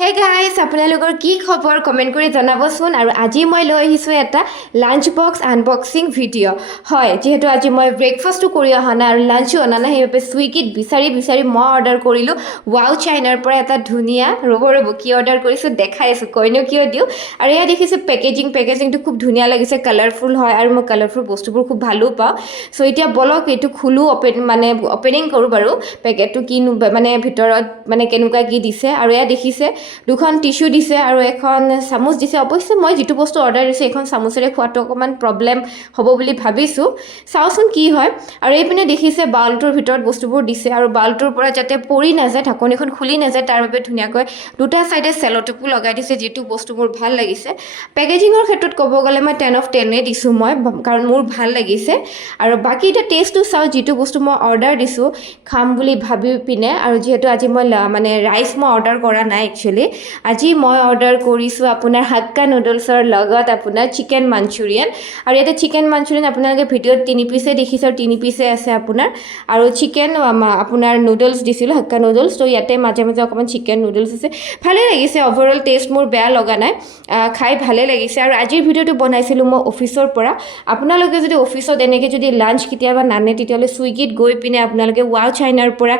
hey guys আপোনালোকৰ কি খবৰ কমেণ্ট কৰি জনাবচোন আৰু আজি মই লৈ আহিছোঁ এটা লাঞ্চ বক্স আনবক্সিং ভিডিঅ' হয় যিহেতু আজি মই ব্ৰেকফাষ্টো কৰি অহা নাই আৰু লাঞ্চো অনা নাই সেইবাবে চুইগিত বিচাৰি মই অৰ্ডাৰ কৰিলোঁ ৱাও চাইনাৰ পৰা এটা ধুনীয়া ৰ'ব কি অৰ্ডাৰ কৰিছোঁ দেখাই আছোঁ কৈনো কিয় দিওঁ আৰু এয়া দেখিছোঁ পেকেজিংটো খুব ধুনীয়া লাগিছে কালাৰফুল হয় আৰু মই কালাৰফুল বস্তুবোৰ খুব ভালো পাওঁ চ' এতিয়া বলক এইটো খোলোঁ অপেনিং কৰোঁ বাৰু পেকেটটো কিনো মানে ভিতৰত মানে কেনেকুৱা কি দিছে আৰু এয়া দেখিছে দুখন টিস্যু দিছে আৰু এখন চামুচ দিছে অৱশ্যে মই যিটো বস্তু অৰ্ডাৰ দিছোঁ এখন চামুচেৰে খোৱাটো অকণমান প্ৰব্লেম হ'ব বুলি ভাবিছোঁ চাওঁচোন কি হয় আৰু এইপিনে দেখিছে বাউলটোৰ ভিতৰত বস্তুবোৰ দিছে আৰু বাউলটোৰ পৰা যাতে পৰি নাযায় ঢাকনিখন খুলি নাযায় তাৰ বাবে ধুনীয়াকৈ দুটা চাইডে চেল'টেপো লগাই দিছে যিটো বস্তু মোৰ ভাল লাগিছে পেকেজিঙৰ ক্ষেত্ৰত ক'ব গ'লে মই 10 of 10 দিছোঁ মই কাৰণ মোৰ ভাল লাগিছে আৰু বাকী এতিয়া টেষ্টটো চাওঁ যিটো বস্তু মই অৰ্ডাৰ দিছোঁ খাম বুলি ভাবি পিনে আৰু যিহেতু আজি মই মানে ৰাইচ মই অৰ্ডাৰ কৰা নাই একচুৱেলি আজি মই অৰ্ডাৰ কৰিছোঁ আপোনাৰ হাক্কা নুডলছৰ লগত আপোনাৰ চিকেন মাঞ্চুৰিয়ান আৰু ইয়াতে চিকেন মাঞ্চুৰিয়ান আপোনালোকে ভিডিঅ'ত 3 পিচে দেখিছে আৰু 3 পিচে আছে আপোনাৰ আৰু চিকেন আপোনাৰ নুডলছ দিছিলোঁ হাক্কা নুডলছ তো ইয়াতে মাজে অকণমান চিকেন নুডলছ আছে ভালে লাগিছে অভাৰঅল টেষ্ট মোৰ বেয়া লগা নাই খাই ভালে লাগিছে আৰু আজিৰ ভিডিঅ'টো বনাইছিলোঁ মই অফিচৰ পৰা আপোনালোকে যদি অফিচত এনেকৈ যদি লাঞ্চ কেতিয়াবা নানে তেতিয়াহ'লে চুইগিত গৈ পিনে আপোনালোকে ৱাও চাইনাৰ পৰা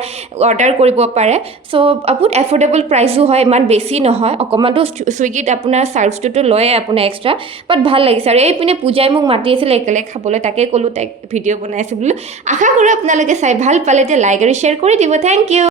অৰ্ডাৰ কৰিব পাৰে চ' বহুত এফৰ্ডেবল প্ৰাইচো হয় ইমান বেছি নহয় অকণমানতো চুইগিত আপোনাৰ চাৰ্জটোতো লয়ে আপোনাৰ এক্সট্ৰা বাট ভাল লাগিছে আৰু এইপিনে পূজাই মোক মাতি আছিলে একেলগে খাবলৈ তাকে ক'লোঁ তাইক ভিডিঅ' বনাইছোঁ বুলি আশা কৰোঁ আপোনালোকে চাই ভাল পালে এতিয়া লাইক আৰু শ্বেয়াৰ কৰি দিব থেংক ইউ